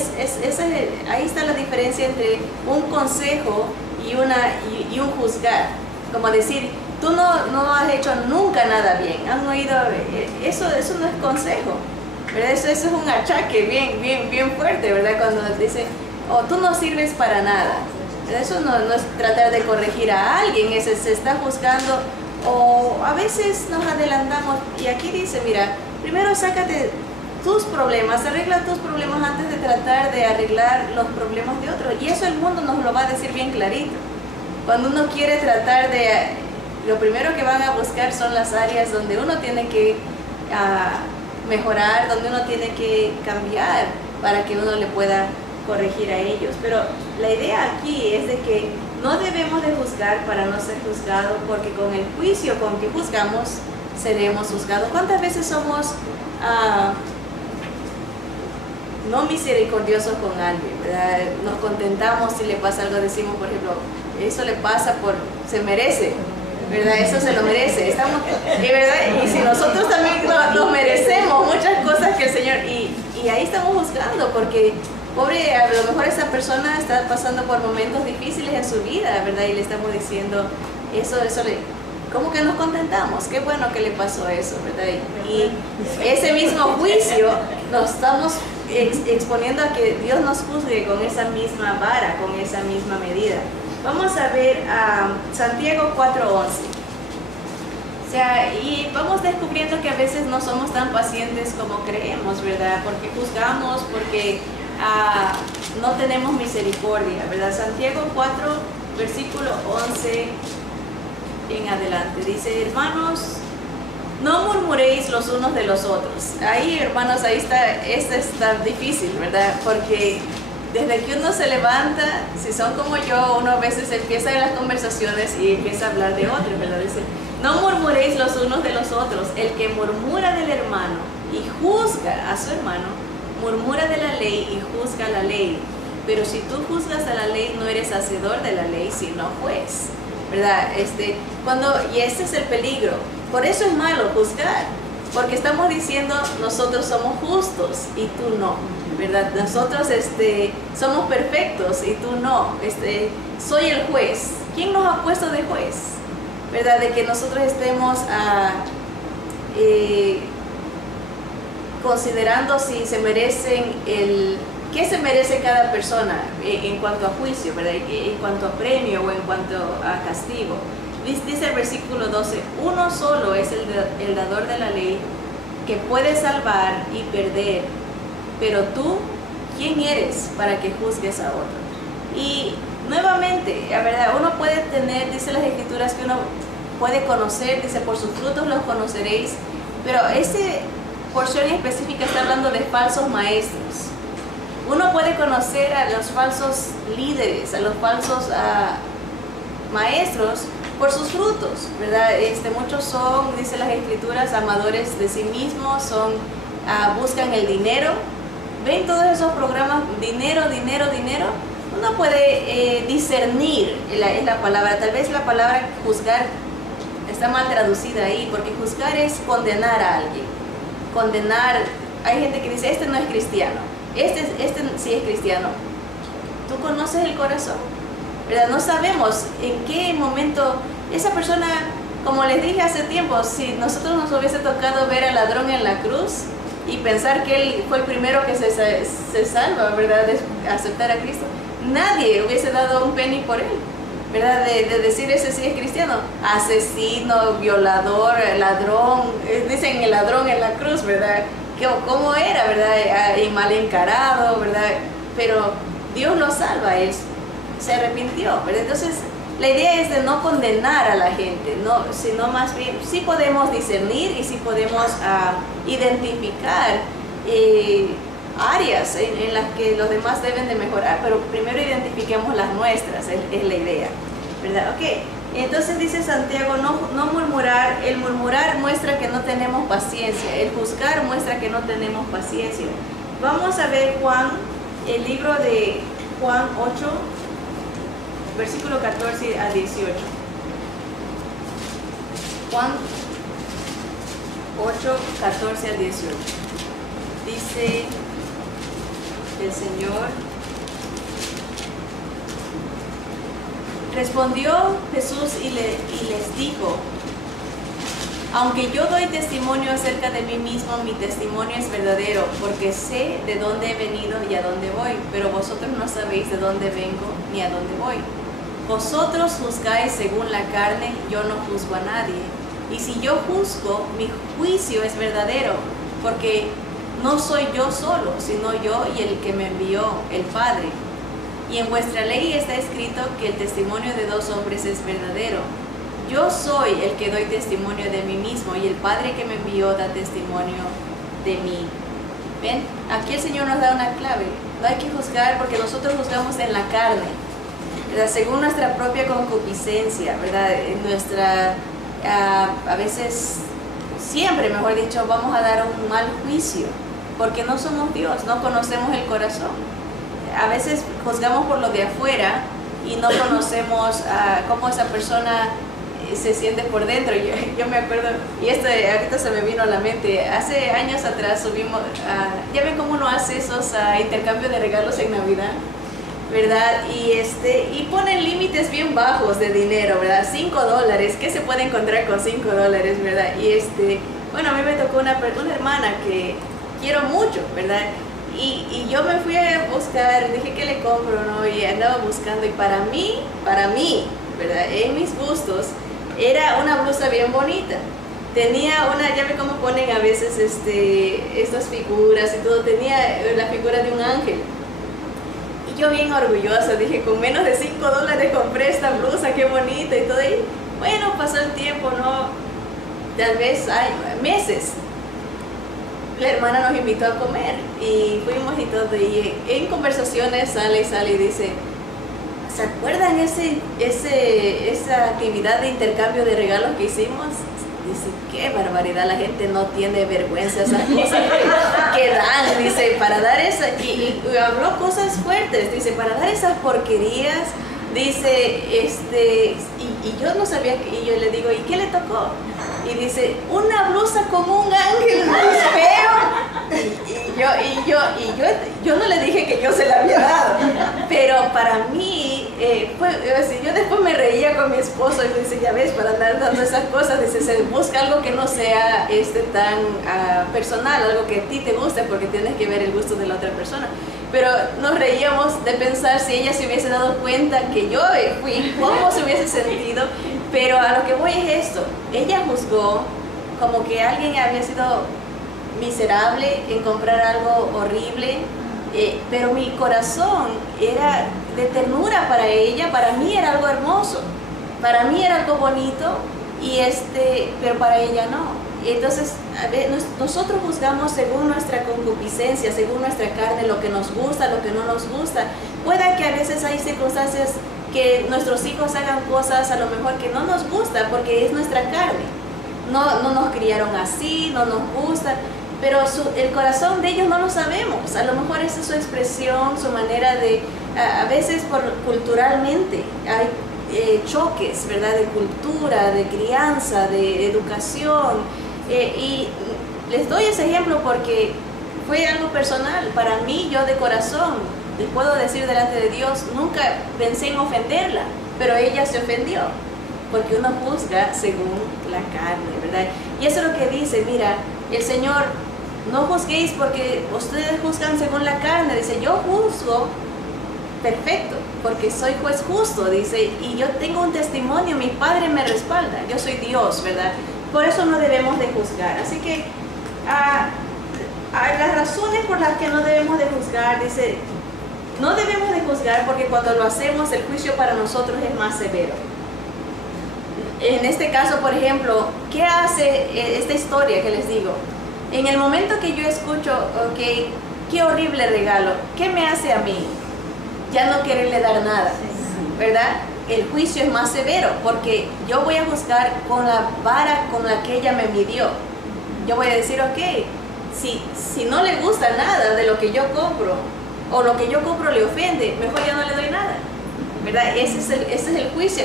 ahí está la diferencia entre un consejo y un juzgar. Como decir, tú no has hecho nunca nada bien. Han oído, eso no es consejo, ¿verdad? Eso es un achaque bien fuerte, ¿verdad? Cuando dicen, oh, tú no sirves para nada. Eso no es tratar de corregir a alguien, se está juzgando. O a veces nos adelantamos y aquí dice, mira, primero sácate tus problemas, arregla tus problemas antes de tratar de arreglar los problemas de otros. Y eso el mundo nos lo va a decir bien clarito. Cuando uno quiere tratar de, lo primero que van a buscar son las áreas donde uno tiene que mejorar, donde uno tiene que cambiar para que uno le pueda corregir a ellos. Pero la idea aquí es de que no debemos de juzgar para no ser juzgados, porque con el juicio con que juzgamos seremos juzgados. ¿Cuántas veces somos no misericordiosos con alguien, ¿verdad? Nos contentamos si le pasa algo, decimos, por ejemplo, eso le pasa se merece, ¿verdad? Eso se lo merece. ¿Verdad? Y si nosotros también nos merecemos muchas cosas que el Señor, y ahí estamos juzgando, porque pobre, a lo mejor esa persona está pasando por momentos difíciles en su vida, ¿verdad? Y le estamos diciendo, ¿cómo que nos contentamos? Qué bueno que le pasó eso, ¿verdad? Y ese mismo juicio nos estamos exponiendo a que Dios nos juzgue con esa misma vara, con esa misma medida. Vamos a ver a Santiago 4:11. O sea, y vamos descubriendo que a veces no somos tan pacientes como creemos, ¿verdad? Porque juzgamos, porque no tenemos misericordia, ¿verdad? Santiago 4, versículo 11 en adelante. Dice, hermanos, no murmuréis los unos de los otros. Ahí, hermanos, ahí está difícil, ¿verdad? Porque desde que uno se levanta, si son como yo, uno a veces empieza en las conversaciones y empieza a hablar de otros, ¿verdad? Dice, no murmuréis los unos de los otros. El que murmura del hermano y juzga a su hermano, murmura de la ley y juzga la ley. Pero si tú juzgas a la ley, no eres hacedor de la ley, sino juez, ¿verdad? Y ese es el peligro. Por eso es malo juzgar, porque estamos diciendo, nosotros somos justos y tú no, ¿verdad? Nosotros somos perfectos y tú no. Soy el juez. ¿Quién nos ha puesto de juez? ¿Verdad? De que nosotros estemos considerando si se merecen qué se merece cada persona en cuanto a juicio, ¿verdad? En cuanto a premio o en cuanto a castigo. Dice el versículo 12, uno solo es el dador de la ley, que puede salvar y perder. pero tú, ¿quién eres para que juzgues a otro? Y nuevamente, la verdad, uno puede tener, dice las Escrituras, que uno puede conocer, dice, por sus frutos los conoceréis, pero esta porción específica está hablando de falsos maestros. Uno puede conocer a los falsos líderes, a los falsos maestros por sus frutos, ¿verdad? Muchos son, dice las Escrituras, amadores de sí mismos, buscan el dinero. Ven todos esos programas, dinero, dinero, dinero. Uno puede discernir, es la palabra, tal vez la palabra juzgar está mal traducida ahí, porque juzgar es condenar a alguien. Condenar, hay gente que dice, este no es cristiano, este sí es cristiano. Tú conoces el corazón, ¿verdad? No sabemos en qué momento esa persona, como les dije hace tiempo, si nosotros nos hubiese tocado ver al ladrón en la cruz y pensar que él fue el primero que se salva, ¿verdad? De aceptar a Cristo, nadie hubiese dado un penny por él, ¿verdad? De decir, ese sí es cristiano. Asesino, violador, ladrón, dicen el ladrón en la cruz, ¿verdad? ¿Cómo era, verdad? Y mal encarado, ¿verdad? Pero Dios lo salva, él se arrepintió, ¿verdad? Entonces, la idea es de no condenar a la gente, sino más bien, sí podemos discernir y sí podemos identificar áreas en las que los demás deben de mejorar, pero primero identifiquemos las nuestras, es la idea, ¿verdad? Ok, entonces dice Santiago, no murmurar. El murmurar muestra que no tenemos paciencia, el juzgar muestra que no tenemos paciencia. Vamos a ver el libro de Juan 8, versículo 14 a 18. Juan 8, 14 a 18. Dice el Señor: respondió Jesús y les dijo: aunque yo doy testimonio acerca de mí mismo, mi testimonio es verdadero, porque sé de dónde he venido y a dónde voy, pero vosotros no sabéis de dónde vengo ni a dónde voy. Vosotros juzgáis según la carne, yo no juzgo a nadie. Y si yo juzgo, mi juicio es verdadero, porque no soy yo solo, sino yo y el que me envió, el Padre. Y en vuestra ley está escrito que el testimonio de dos hombres es verdadero. Yo soy el que doy testimonio de mí mismo, y el Padre que me envió da testimonio de mí. ¿Ven? Aquí el Señor nos da una clave. No hay que juzgar porque nosotros juzgamos en la carne, ¿verdad? Según nuestra propia concupiscencia, ¿verdad? A veces, siempre, mejor dicho, vamos a dar un mal juicio, porque no somos Dios, no conocemos el corazón. A veces juzgamos por lo de afuera y no conocemos cómo esa persona se siente por dentro. Yo me acuerdo, y ahorita se me vino a la mente, hace años atrás subimos, ya ven cómo uno hace esos intercambios de regalos en Navidad, ¿verdad? Y ponen límites bien bajos de dinero, ¿verdad? $5, ¿qué se puede encontrar con $5, verdad? Bueno, a mí me tocó una hermana que quiero mucho, ¿verdad? Y yo me fui a buscar, dije, ¿qué le compro, no? Y andaba buscando, y para mí, ¿verdad? En mis gustos, era una blusa bien bonita. Tenía ya ve cómo ponen a veces estas figuras y todo, tenía la figura de un ángel. Y yo bien orgullosa, dije, con menos de $5 compré esta blusa, qué bonita y todo. Y bueno, pasó el tiempo, ¿no? Tal vez hay meses. La hermana nos invitó a comer y fuimos y todo, y en conversaciones sale y dice, ¿se acuerdan esa actividad de intercambio de regalos que hicimos? Dice, qué barbaridad, la gente no tiene vergüenza, esas cosas que dan, dice, para dar y habló cosas fuertes, dice, para dar esas porquerías, dice, y yo no sabía, y yo le digo, ¿y qué le tocó? Y dice, una blusa con un ángel muy feo. Y yo no le dije que yo se la había dado, pero para mí, yo después me reía con mi esposo y me dice, ya ves, para andar dando esas cosas, dice, se busca algo que no sea tan personal, algo que a ti te guste, porque tienes que ver el gusto de la otra persona. Pero nos reíamos de pensar si ella se hubiese dado cuenta que yo fui, cómo se hubiese sentido. Pero a lo que voy es esto, ella juzgó como que alguien había sido miserable, en comprar algo horrible, pero mi corazón era de ternura para ella. Para mí era algo hermoso, para mí era algo bonito, pero para ella no. Entonces, nosotros juzgamos según nuestra concupiscencia, según nuestra carne, lo que nos gusta, lo que no nos gusta. Puede que a veces hay circunstancias que nuestros hijos hagan cosas a lo mejor que no nos gusta porque es nuestra carne. No nos criaron así, no nos gusta, pero el corazón de ellos no lo sabemos. A lo mejor esa es su expresión, su manera de, a veces culturalmente hay choques, ¿verdad? De cultura, de crianza, de educación. Y les doy ese ejemplo porque fue algo personal. Para mí, yo de corazón, les puedo decir delante de Dios, nunca pensé en ofenderla, pero ella se ofendió, porque uno juzga según la carne, ¿verdad? Y eso es lo que dice, mira, el Señor, no juzguéis porque ustedes juzgan según la carne. Dice, yo juzgo perfecto, porque soy juez justo, dice, y yo tengo un testimonio, mi Padre me respalda, yo soy Dios, ¿verdad? Por eso no debemos de juzgar. Así que las razones por las que no debemos de juzgar, dice, no debemos de juzgar porque cuando lo hacemos el juicio para nosotros es más severo. En este caso, por ejemplo, ¿qué hace esta historia que les digo? En el momento que yo escucho, ok, qué horrible regalo, ¿qué me hace a mí? Ya no quererle dar nada, ¿verdad? El juicio es más severo porque yo voy a juzgar con la vara con la que ella me midió. Yo voy a decir, ok, si no le gusta nada de lo que yo compro o lo que yo compro le ofende, mejor ya no le doy nada, ¿verdad? Ese es el juicio.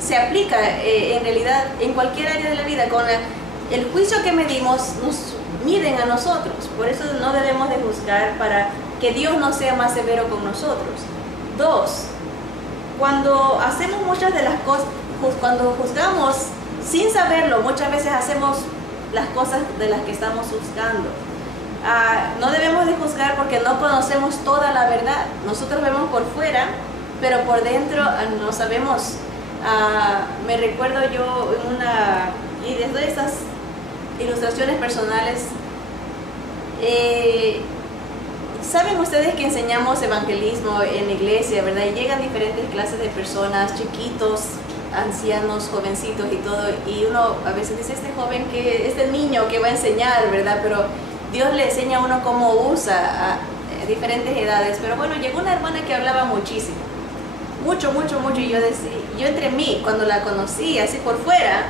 Se aplica en realidad en cualquier área de la vida. Con el juicio que medimos nos miden a nosotros. Por eso no debemos de juzgar para que Dios no sea más severo con nosotros. 2, cuando hacemos muchas de las cosas, cuando juzgamos sin saberlo, muchas veces hacemos las cosas de las que estamos juzgando. No debemos de juzgar porque no conocemos toda la verdad. Nosotros vemos por fuera, pero por dentro no sabemos. Me recuerdo yo y les doy estas ilustraciones personales. Saben ustedes que enseñamos evangelismo en la iglesia, ¿verdad? Y llegan diferentes clases de personas, chiquitos, ancianos, jovencitos y todo, y uno a veces dice, este niño que va a enseñar, ¿verdad? Pero Dios le enseña a uno cómo usa a diferentes edades. Pero bueno, llegó una hermana que hablaba muchísimo, mucho, y yo entre mí, cuando la conocí así por fuera,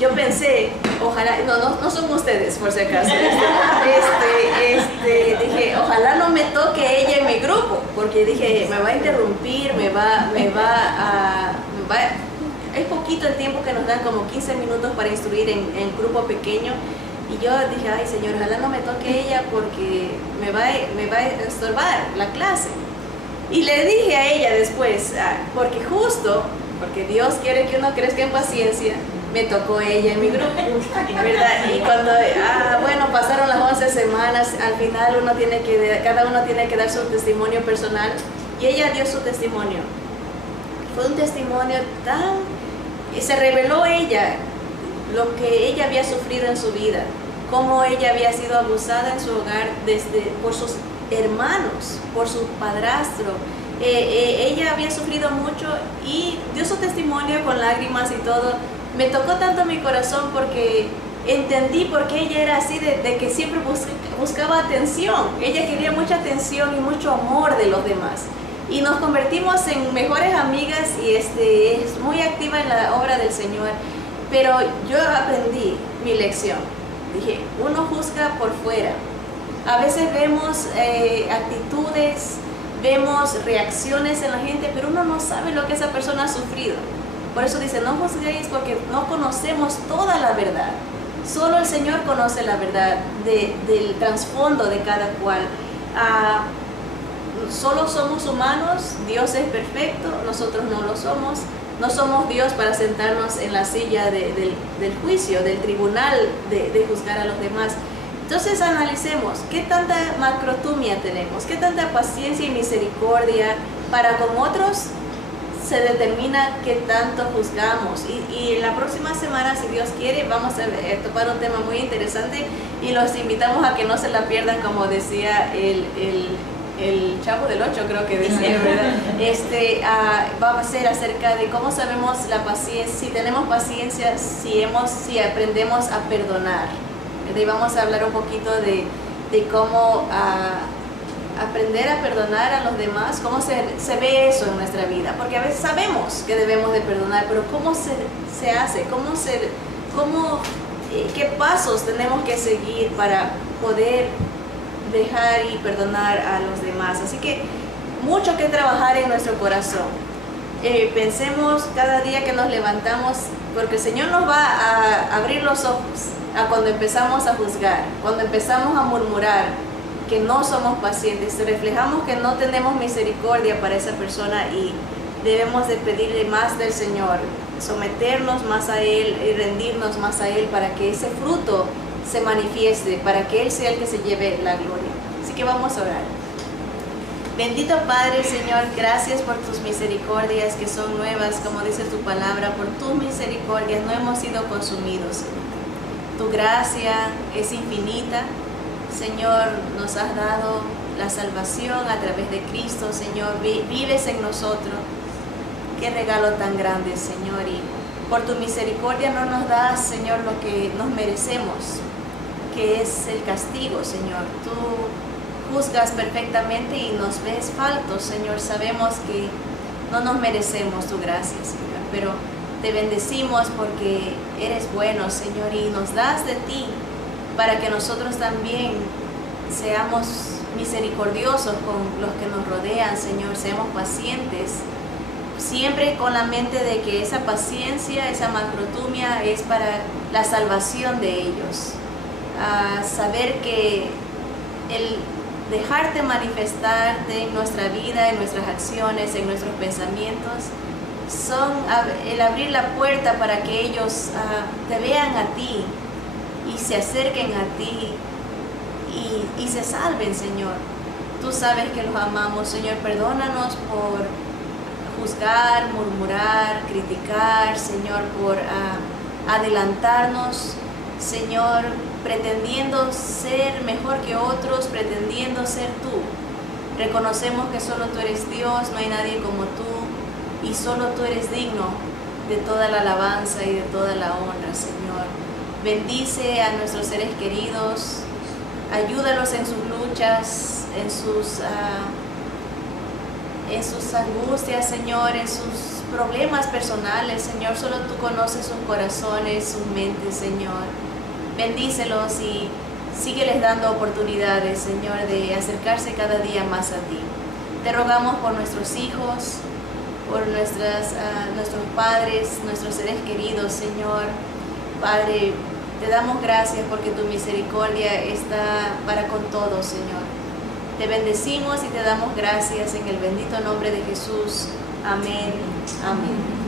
yo pensé, ojalá, no son ustedes por si acaso, dije, ojalá no me toque ella en mi grupo, porque dije, me va a interrumpir, es poquito el tiempo que nos dan, como 15 minutos para instruir en grupo pequeño, y yo dije, ay Señor, ojalá no me toque ella porque me va a estorbar la clase. Y le dije a ella después, porque Dios quiere que uno crezca en paciencia, me tocó ella en mi grupo, ¿verdad? Y cuando, bueno, pasaron las 11 semanas, al final cada uno tiene que dar su testimonio personal, y ella dio su testimonio. Fue un testimonio se reveló ella, lo que ella había sufrido en su vida, cómo ella había sido abusada en su hogar por sus hermanos, por su padrastro. Ella había sufrido mucho y dio su testimonio con lágrimas y todo. Me tocó tanto mi corazón porque entendí por qué ella era así, de que siempre buscaba atención. Ella quería mucha atención y mucho amor de los demás. Y nos convertimos en mejores amigas y es muy activa en la obra del Señor. Pero yo aprendí mi lección. Dije, uno juzga por fuera. A veces vemos actitudes, vemos reacciones en la gente, pero uno no sabe lo que esa persona ha sufrido. Por eso dice, no juzguéis porque no conocemos toda la verdad. Solo el Señor conoce la verdad del trasfondo de cada cual. Solo somos humanos, Dios es perfecto, nosotros no lo somos. No somos Dios para sentarnos en la silla del juicio, del tribunal de juzgar a los demás. Entonces analicemos qué tanta macrotumia tenemos, qué tanta paciencia y misericordia para con otros, se determina qué tanto juzgamos. Y la próxima semana, si Dios quiere, vamos a topar un tema muy interesante y los invitamos a que no se la pierdan, como decía el Chavo del Ocho, creo que decía, ¿verdad? Va a ser acerca de cómo sabemos la paciencia, si tenemos paciencia, si aprendemos a perdonar. Y vamos a hablar un poquito de cómo aprender a perdonar a los demás, cómo se ve eso en nuestra vida, porque a veces sabemos que debemos de perdonar, pero cómo se hace, qué pasos tenemos que seguir para poder dejar y perdonar a los demás. Así que mucho que trabajar en nuestro corazón. Pensemos cada día que nos levantamos, porque el Señor nos va a abrir los ojos a cuando empezamos a juzgar, cuando empezamos a murmurar que no somos pacientes, reflejamos que no tenemos misericordia para esa persona y debemos de pedirle más del Señor, someternos más a Él y rendirnos más a Él para que ese fruto se manifieste, para que Él sea el que se lleve la gloria. Así que vamos a orar. Bendito Padre, Señor, gracias por tus misericordias que son nuevas, como dice tu palabra, por tus misericordias no hemos sido consumidos, Señor. Tu gracia es infinita, Señor, nos has dado la salvación a través de Cristo, Señor, vives en nosotros. Qué regalo tan grande, Señor, y por tu misericordia no nos das, Señor, lo que nos merecemos, que es el castigo, Señor. Tú juzgas perfectamente y nos ves faltos, Señor. Sabemos que no nos merecemos tu gracia, Señor, pero te bendecimos porque eres bueno, Señor, y nos das de ti para que nosotros también seamos misericordiosos con los que nos rodean, Señor. Seamos pacientes, siempre con la mente de que esa paciencia, esa macrotumia es para la salvación de ellos. Saber que el dejarte manifestarte en nuestra vida, en nuestras acciones, en nuestros pensamientos, son el abrir la puerta para que ellos te vean a ti y se acerquen a ti y se salven, Señor. Tú sabes que los amamos, Señor. Perdónanos por juzgar, murmurar, criticar, Señor, por adelantarnos, Señor, pretendiendo ser mejor que otros, pretendiendo ser tú. Reconocemos que solo tú eres Dios, no hay nadie como tú, y solo tú eres digno de toda la alabanza y de toda la honra, Señor. Bendice a nuestros seres queridos, ayúdalos en sus luchas, en sus angustias, Señor, en sus problemas personales, Señor. Solo tú conoces sus corazones, sus mentes, Señor. Bendícelos y sígueles dando oportunidades, Señor, de acercarse cada día más a ti. Te rogamos por nuestros hijos, por nuestros padres, nuestros seres queridos, Señor. Padre, te damos gracias porque tu misericordia está para con todos, Señor. Te bendecimos y te damos gracias en el bendito nombre de Jesús. Amén. Amén.